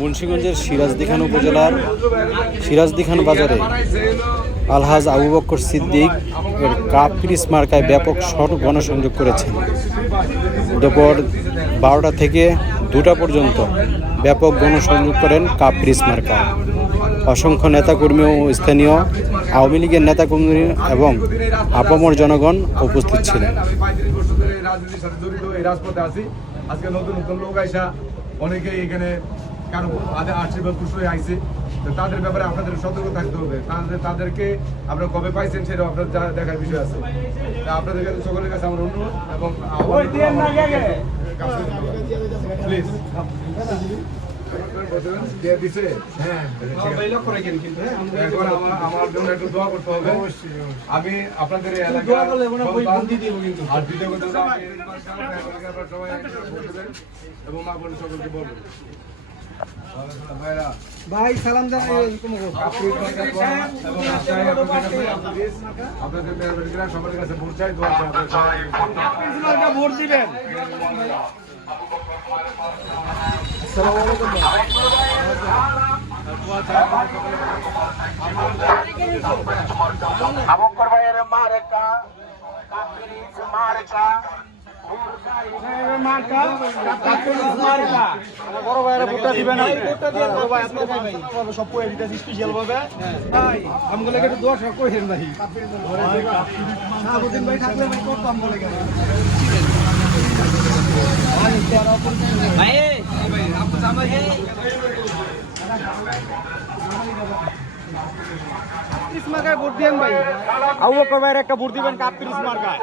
মুন্সিগঞ্জের সিরাজদিখান উপজেলার সিরাজদিখান বাজারে আলহাজ আবু বক্কর সিদ্দিক এর কাপ পিরিস মার্কায় ব্যাপক সড় গণসংযোগ করেছেন। দুপুর বারোটা থেকে দুটা পর্যন্ত ব্যাপক গণসংযোগ করেন কাপ পিরিস মার্কা। অসংখ্য নেতাকর্মী ও স্থানীয় আওয়ামী লীগের নেতাকর্মী এবং আপামর জনগণ উপস্থিত ছিলেন। আজকে নতুন নতুন লোক আইসা অনেকেই এখানে কারও তাদের আশীর্বাদ হয়ে আইছে। তো তাদের ব্যাপারে আপনাদের সতর্ক থাকতে হবে। তাদের তাদেরকে আপনারা কবে পাইছেন সেটা আপনার যা- দেখার বিষয় আছে। তা আপনাদের কাছে সকলের কাছে আমার অনুরোধ এবং প্লিজ। দিয়ে দিছে? হ্যাঁ। ঠিক আছে। এখন আমার আমার জন্য একটু দোয়া করতে হবে। আমি আপনাদের এবং মা বোন সকলকে বলবেন ভাইরা ভাই সালাম বাজার পর এবং আশায় আপনাদের কাছে প্লিজ আপনাদের মেহরবানি করে সবার কাছে ভোট চাই দোয়া চাই আপনাদের সবাই ভোট দিবেন আবুকর ভাইয়ের মার্কা কাপিরিস মার্কা বড় ভাইয়েরা ভোটটা দিবেন ভোটটা দিয়ে বড় ভাই আপনার সব পয়ে দিতে স্পেশাল ভাবে ভাই আমগুলো একটু দোয়া সব কইছেন ভাই। সাবুদ্দিন ভাই থাকলে ভাই কত আমগুলো কেন কাপিরিস মার্কায় ভোট দিবেন ভাই। আবু বকর ভাইয়ের একটা ভোট দিবেন কাপিরিস মার্কায়।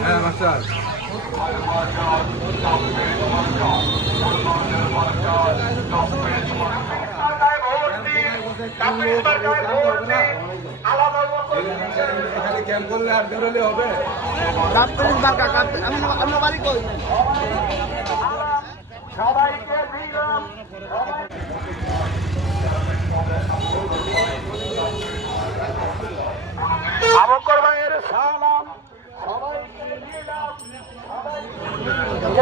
হ্যাঁ মাস্টার করলে আর বেরোলে হবে কাপিরিস মার্কা কাপিরিস আমি বাড়ি কই সবাইকে দিলাম আবুকর ভাইয়ের সালাম সবাইকে দিলাম আবুকর ভাইয়ের সালাম আলাদা উপস্থিতি সাহেবের সালাম আবুকর ভাইয়ের মালিক মার্কা মেহরবানি করে আমার একটা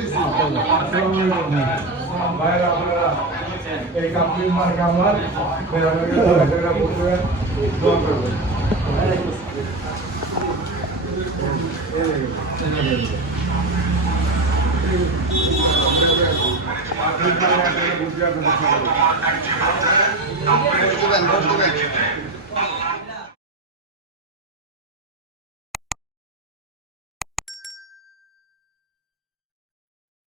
কি করতো ভাইরা আপনারা এই কাপড় মার্কা আমার মেহরবানি করে সবাই ভোট দেবেন দোয়া করবেন